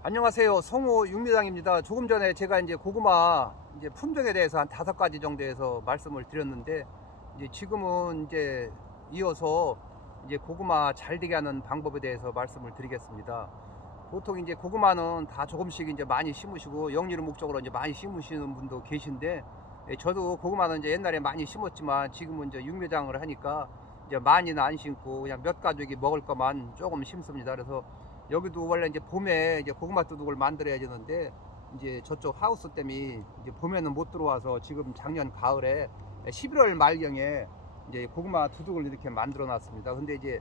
안녕하세요. 성우 육미장입니다. 조금 전에 제가 이제 고구마 이제 품종에 대해서 한 5가지 정도에서 말씀을 드렸는데, 이제 지금은 이제 이어서 이제 고구마 잘 되게 하는 방법에 대해서 말씀을 드리겠습니다. 보통 이제 고구마는 다 조금씩 이제 많이 심으시고 영리를 목적으로 이제 많이 심으시는 분도 계신데, 저도 고구마는 이제 옛날에 많이 심었지만 지금은 이제 육묘장을 하니까 이제 많이는 안 심고 그냥 몇 가족이 먹을 것만 조금 심습니다. 그래서 여기도 원래 이제 봄에 이제 고구마 두둑을 만들어야 되는데, 이제 저쪽 하우스 때문에 이제 봄에는 못 들어와서 지금 작년 가을에 11월 말경에 이제 고구마 두둑을 이렇게 만들어 놨습니다. 근데 이제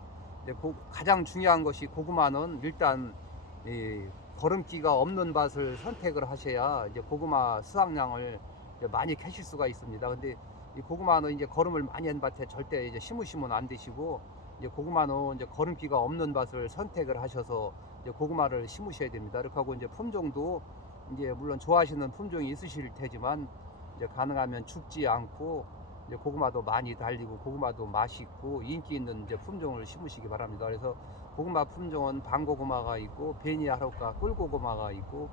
가장 중요한 것이 고구마는 일단 이 거름기가 없는 밭을 선택을 하셔야 이제 고구마 수확량을 이제 많이 캐실 수가 있습니다. 근데 이 고구마는 이제 거름을 많이 한 밭에 절대 이제 심으시면 안 되시고, 이제 고구마는 이제 거름기가 없는 밭을 선택을 하셔서 이제 고구마를 심으셔야 됩니다. 이렇게 하고 이제 품종도 이제 물론 좋아하시는 품종이 있으실 테지만 이제 가능하면 죽지 않고 이제 고구마도 많이 달리고 고구마도 맛있고 인기 있는 이제 품종을 심으시기 바랍니다. 그래서 고구마 품종은 방고구마가 있고 베니아로카 꿀고구마가 있고,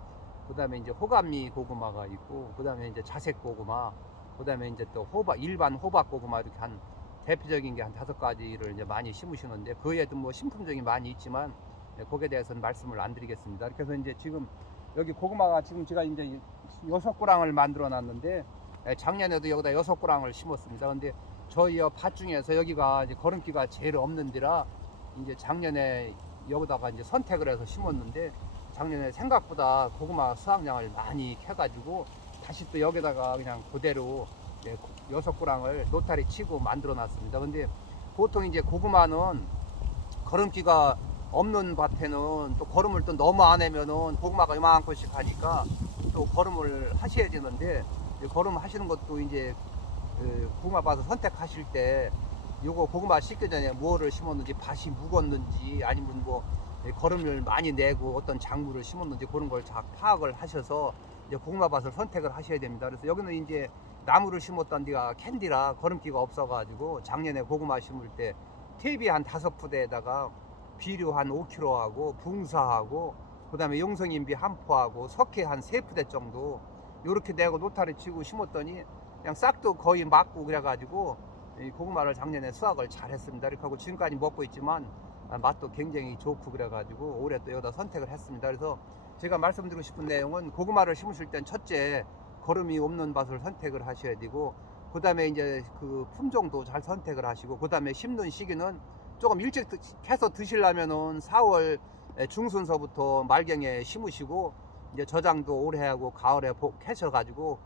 그다음에 이제 호감미 고구마가 있고, 그다음에 이제 자색 고구마, 그다음에 이제 또 호박, 일반 호박 고구마, 이렇게 한 대표적인 게 한 5가지를 이제 많이 심으시는데, 그 외에도 뭐 신품종이 많이 있지만 거기에 대해서는 말씀을 안 드리겠습니다. 이렇게 해서 이제 지금 여기 고구마가 지금 제가 이제 6고랑을 만들어 놨는데, 작년에도 여기다 6고랑을 심었습니다. 근데 저희 밭 중에서 여기가 이제 거름기가 제일 없는 데라 이제 작년에 여기다가 이제 선택을 해서 심었는데, 작년에 생각보다 고구마 수확량을 많이 캐가지고 다시 또 여기다가 그냥 그대로 6고랑을 노타리 치고 만들어 놨습니다. 근데 보통 이제 고구마는 거름기가 없는 밭에는 또 거름을 또 너무 안 하면은 고구마가 이만큼씩 하니까 또 거름을 하셔야 되는데, 거름 하시는 것도 이제 고구마 밭을 선택하실 때 요거 고구마 심기 전에 뭐를 심었는지, 밭이 묵었는지 아니면 뭐 거름을 많이 내고 어떤 작물을 심었는지 그런 걸 잘 파악을 하셔서 이제 고구마 밭을 선택을 하셔야 됩니다. 그래서 여기는 이제 나무를 심었던 데가 캔디라 거름기가 없어가지고 작년에 고구마 심을 때 퇴비 한 5푸대에다가 비료 한 5kg하고 붕사하고 그다음에 용성인비 한 포하고 석회 한 3푸대 정도 요렇게 내고 노타리 치고 심었더니 그냥 싹도 거의 맞고 그래가지고 이 고구마를 작년에 수확을 잘 했습니다. 이렇게 하고 지금까지 먹고 있지만 맛도 굉장히 좋고 그래가지고 올해 또 여기다 선택을 했습니다. 그래서 제가 말씀드리고 싶은 내용은, 고구마를 심으실 땐 첫째 거름이 없는 밭을 선택을 하셔야 되고, 그 다음에 이제 그 품종도 잘 선택을 하시고, 그 다음에 심는 시기는 조금 일찍 해서 드시려면은 4월 중순서부터 말경에 심으시고, 이제 저장도 오래 하고 가을에 캐셔가지고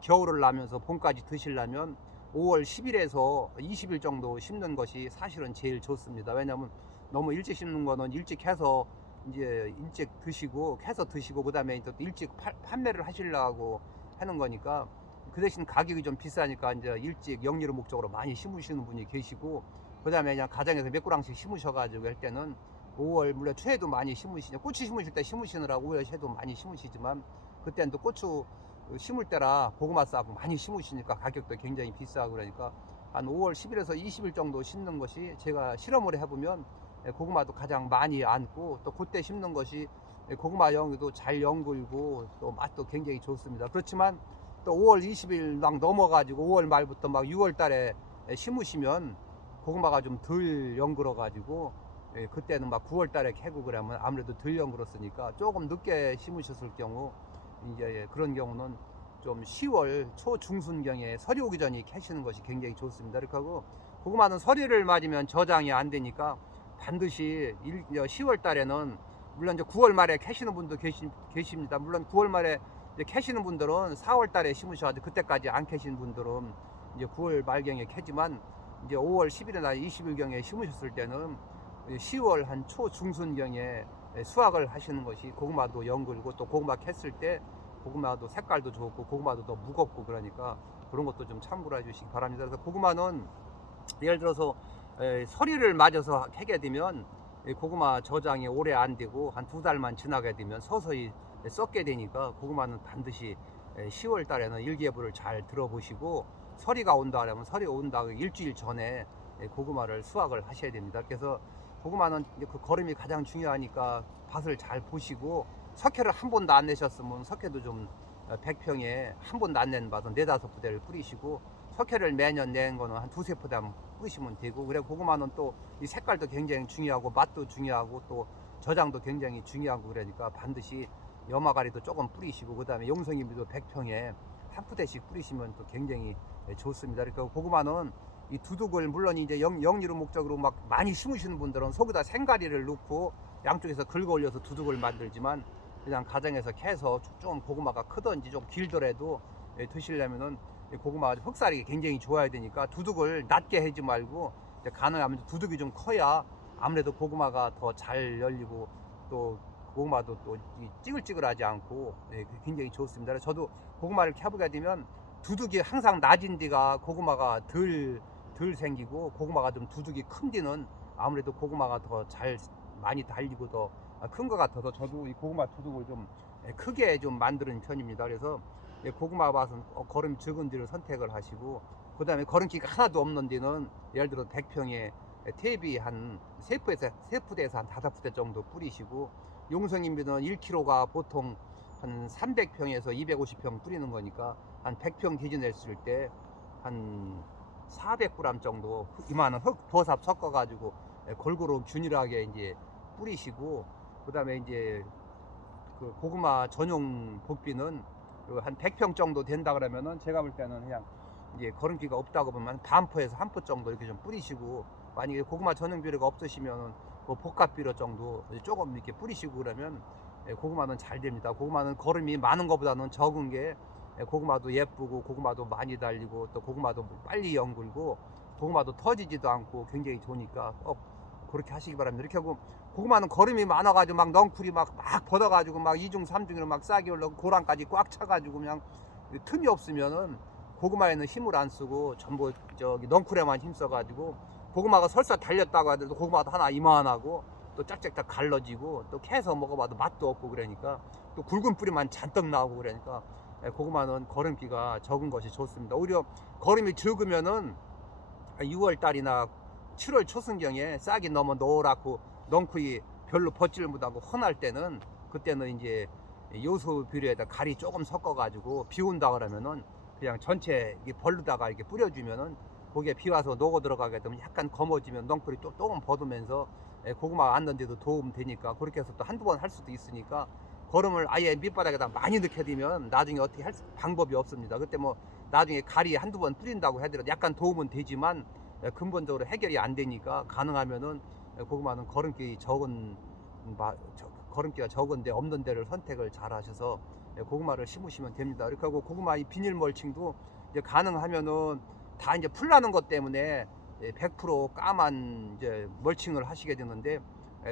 겨울을 나면서 봄까지 드시려면 5월 10일에서 20일 정도 심는 것이 사실은 제일 좋습니다. 왜냐하면 너무 일찍 심는 거는 일찍 해서 이제 일찍 드시고 캐서 드시고 그다음에 또 일찍 판매를 하시려고 하는 거니까, 그 대신 가격이 좀 비싸니까 이제 일찍 영리를 목적으로 많이 심으시는 분이 계시고, 그다음에 그냥 가정에서 몇 고랑씩 심으셔가지고 할 때는 5월 물론 초에도 많이 심으시죠. 고추 심으실 때 심으시느라고 5월 초에도 많이 심으시지만, 그때는 또 고추 심을 때라 고구마 싸고 많이 심으시니까 가격도 굉장히 비싸고 그러니까 한 5월 10일에서 20일 정도 심는 것이, 제가 실험을 해보면 고구마도 가장 많이 안고 또 그때 심는 것이 고구마 영도 잘 연글고 또 맛도 굉장히 좋습니다. 그렇지만 또 5월 20일 막 넘어가지고 5월 말부터 막 6월 달에 심으시면 고구마가 좀 덜 연글어 가지고 그때는 막 9월 달에 캐고 그러면 아무래도 덜 연글었으니까, 조금 늦게 심으셨을 경우 이제 그런 경우는 좀 10월 초중순경에 서리 오기 전에 캐시는 것이 굉장히 좋습니다. 이렇게 하고, 고구마는 서리를 맞으면 저장이 안 되니까 반드시 10월 달에는, 물론 이제 9월 말에 캐시는 분도 계십니다. 물론 9월 말에 이제 캐시는 분들은 4월 달에 심으셔야지, 그때까지 안 캐신 분들은 이제 9월 말경에 캐지만, 이제 5월 10일이나 20일경에 심으셨을 때는 10월 한 초중순경에 수확을 하시는 것이 고구마도 연글고 또 고구마 캤을 때 고구마도 색깔도 좋고 고구마도 더 무겁고 그러니까 그런 것도 좀 참고를 해주시기 바랍니다. 그래서 고구마는 예를 들어서 서리를 맞아서 캐게 되면 고구마 저장이 오래 안 되고 한 2달만 지나게 되면 서서히 썩게 되니까, 고구마는 반드시 10월 달에는 일기예보를 잘 들어보시고, 서리가 온다 그러면 서리 온다 일주일 전에 고구마를 수확을 하셔야 됩니다. 그래서 고구마는 이제 그 거름이 가장 중요하니까 밭을 잘 보시고 석회를 한 번도 안 내셨으면 석회도 좀 100평에 한 번도 안 낸 밭은 4-5부대를 뿌리시고, 석회를 매년 낸 거는 한 2-3부대 한번 뿌리시면 되고, 그래 고구마는 또 이 색깔도 굉장히 중요하고 맛도 중요하고 또 저장도 굉장히 중요하고, 그러니까 반드시 염화가리도 조금 뿌리시고, 그 다음에 용성이도 100평에 한 푸대씩 뿌리시면 또 굉장히 좋습니다. 그러니까 고구마는 이 두둑을 물론 이제 영리로 목적으로 막 많이 심으시는 분들은 속에다 생가리를 넣고 양쪽에서 긁어 올려서 두둑을 만들지만, 그냥 가정에서 캐서 좀 고구마가 크든지 좀 길더라도 드시려면은 고구마가 흑살이 굉장히 좋아야 되니까 두둑을 낮게 하지 말고 가능하면 두둑이 좀 커야 아무래도 고구마가 더 잘 열리고 또 고구마도 또 찌글찌글하지 않고 굉장히 좋습니다. 그래서 저도 고구마를 캐보게 되면 두둑이 항상 낮은 데가 고구마가 덜 생기고, 고구마가 좀 두둑이 큰 데는 아무래도 고구마가 더 잘 많이 달리고 더 큰 것 같아서 저도 이 고구마 두둑을 좀 크게 좀 만드는 편입니다. 그래서 고구마 밭은 거름이 적은 데를 선택을 하시고, 그 다음에 거름기가 하나도 없는 데는 예를 들어 100평에 퇴비 한 3푸대에서 한 5푸대 정도 뿌리시고, 용성인비는 1kg가 보통 한 300평에서 250평 뿌리는 거니까 한 100평 기준했을 때 한 400g 정도 이만한 흙 도삽 섞어 가지고 골고루 균일하게 이제 뿌리시고, 그 다음에 이제 그 고구마 전용 복비는 한 100평 정도 된다 그러면은 제가 볼 때는 그냥 이제 거름기가 없다고 보면 반포에서 한 포 정도 이렇게 좀 뿌리시고, 만약에 고구마 전용 비료가 없으시면은 그 복합 비료 정도 조금 이렇게 뿌리시고 그러면 고구마는 잘 됩니다. 고구마는 거름이 많은 것보다는 적은 게 고구마도 예쁘고 고구마도 많이 달리고 또 고구마도 빨리 연글고 고구마도 터지지도 않고 굉장히 좋으니까 꼭 그렇게 하시기 바랍니다. 이렇게 하고 고구마는 거름이 많아가지고 막 넝쿨이 막 벗어가지고 막 2중 3중으로 막 싹이 올라오고 고랑까지 꽉 차가지고 그냥 틈이 없으면은 고구마에는 힘을 안 쓰고 전부 저기 넝쿨에만 힘써가지고 고구마가 설사 달렸다고 하더라도 고구마도 하나 이만하고 또 짝짝짝 갈라지고 또 캐서 먹어봐도 맛도 없고, 그러니까 또 굵은 뿌리만 잔뜩 나오고, 그러니까 고구마는 거름기가 적은 것이 좋습니다. 오히려 거름이 적으면은 6월 달이나 7월 초순경에 싹이 너무 노랗고 넝쿨이 별로 벗지를 못하고 헌할 때는, 그때는 이제 요소 비료에다 가리 조금 섞어 가지고 비 온다 그러면은 그냥 전체 벌르다가 이렇게 뿌려주면은 거기에 비 와서 녹아 들어가게 되면 약간 검어지면 넝쿨이 또 조금 벗으면서 고구마 앉는데도 도움 되니까, 그렇게 해서 또 한두 번 할 수도 있으니까 거름을 아예 밑바닥에다 많이 넣게 되면 나중에 어떻게 할 방법이 없습니다. 그때 뭐 나중에 가리 한두 번 뿌린다고 해도 약간 도움은 되지만 근본적으로 해결이 안 되니까, 가능하면은 고구마는 거름기가 적은데 없는 데를 선택을 잘 하셔서 고구마를 심으시면 됩니다. 이렇게 하고 고구마 이 비닐 멀칭도 이제 가능하면은 다 이제 풀 나는 것 때문에 100% 까만 이제 멀칭을 하시게 되는데,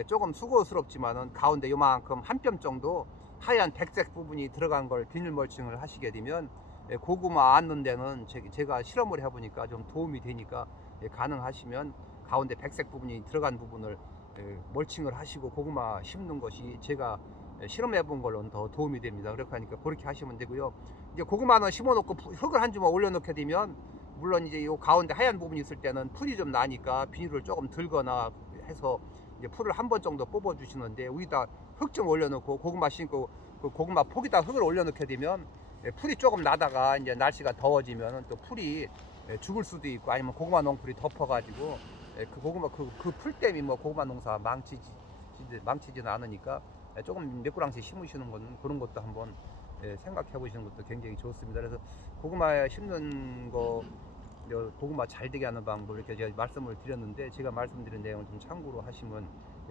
조금 수고스럽지만은 가운데 요만큼 한 뼘 정도 하얀 백색 부분이 들어간 걸 비닐 멀칭을 하시게 되면 고구마 앉는 데는 제가 실험을 해보니까 좀 도움이 되니까, 가능하시면 가운데 백색 부분이 들어간 부분을 멀칭을 하시고 고구마 심는 것이 제가 실험해 본 걸로는 더 도움이 됩니다. 그렇게 하니까 그렇게 하시면 되고요. 이제 고구마는 심어 놓고 흙을 한 주먹 올려 놓게 되면, 물론 이제 요 가운데 하얀 부분이 있을 때는 풀이 좀 나니까 비닐을 조금 들거나 해서 이제 풀을 한 번 정도 뽑아 주시는데, 위에다 흙 좀 올려 놓고 고구마 심고 그 고구마 폭에다 흙을 올려 놓게 되면 풀이 조금 나다가 이제 날씨가 더워지면 또 풀이 죽을 수도 있고, 아니면 고구마 넝쿨이 덮어 가지고 그 고구마 그 풀 때문에 뭐 고구마 농사 망치지는 않으니까 조금 몇 그랑씩 심으시는 거는 그런 것도 한번 생각해 보시는 것도 굉장히 좋습니다. 그래서 고구마 심는 거, 고구마 잘 되게 하는 방법 이렇게 제가 말씀을 드렸는데, 제가 말씀드린 내용을 좀 참고로 하시면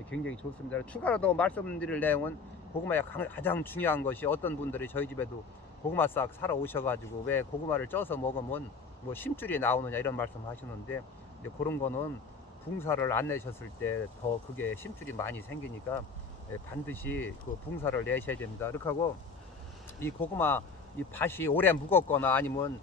굉장히 좋습니다. 추가로 더 말씀드릴 내용은 고구마의 가장 중요한 것이, 어떤 분들이 저희 집에도 고구마 싹 사러 오셔가지고 왜 고구마를 쪄서 먹으면 뭐 심줄이 나오느냐 이런 말씀 하시는데, 이제 그런 거는 붕사를 안 내셨을 때 더 그게 심줄이 많이 생기니까 반드시 그 붕사를 내셔야 됩니다. 이렇게 하고 이 고구마 이 밭이 오래 묵었거나 아니면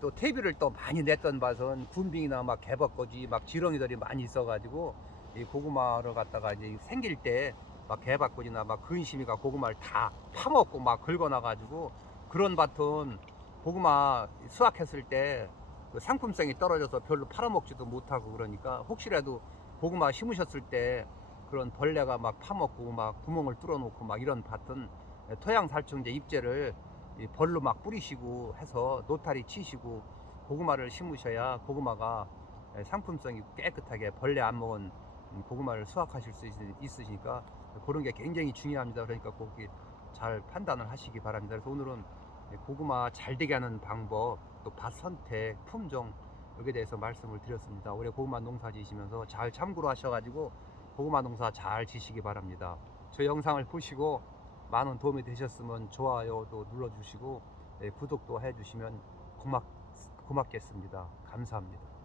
또 퇴비를 또 많이 냈던 밭은 군빙이나 막 개박거지 막 지렁이들이 많이 있어가지고 이 고구마를 갖다가 이제 생길 때 막 개박거지나 막 근심이가 고구마를 다 파먹고 막 긁어놔가지고, 그런 밭은 고구마 수확했을 때 그 상품성이 떨어져서 별로 팔아먹지도 못하고, 그러니까 혹시라도 고구마 심으셨을 때 그런 벌레가 막 파먹고 막 구멍을 뚫어놓고 막 이런 밭은 토양 살충제 잎제를 이 벌로 막 뿌리시고 해서 노타리 치시고 고구마를 심으셔야 고구마가 상품성이 깨끗하게 벌레 안 먹은 고구마를 수확하실 수 있으시니까 그런 게 굉장히 중요합니다. 그러니까 꼭 잘 판단을 하시기 바랍니다. 그래서 오늘은 고구마 잘 되게 하는 방법, 또 밭 선택, 품종 여기에 대해서 말씀을 드렸습니다. 올해 고구마 농사 지시면서 잘 참고로 하셔가지고 고구마 농사 잘 지시기 바랍니다. 저 영상을 보시고 많은 도움이 되셨으면 좋아요도 눌러주시고 구독도 해주시면 고맙겠습니다. 감사합니다.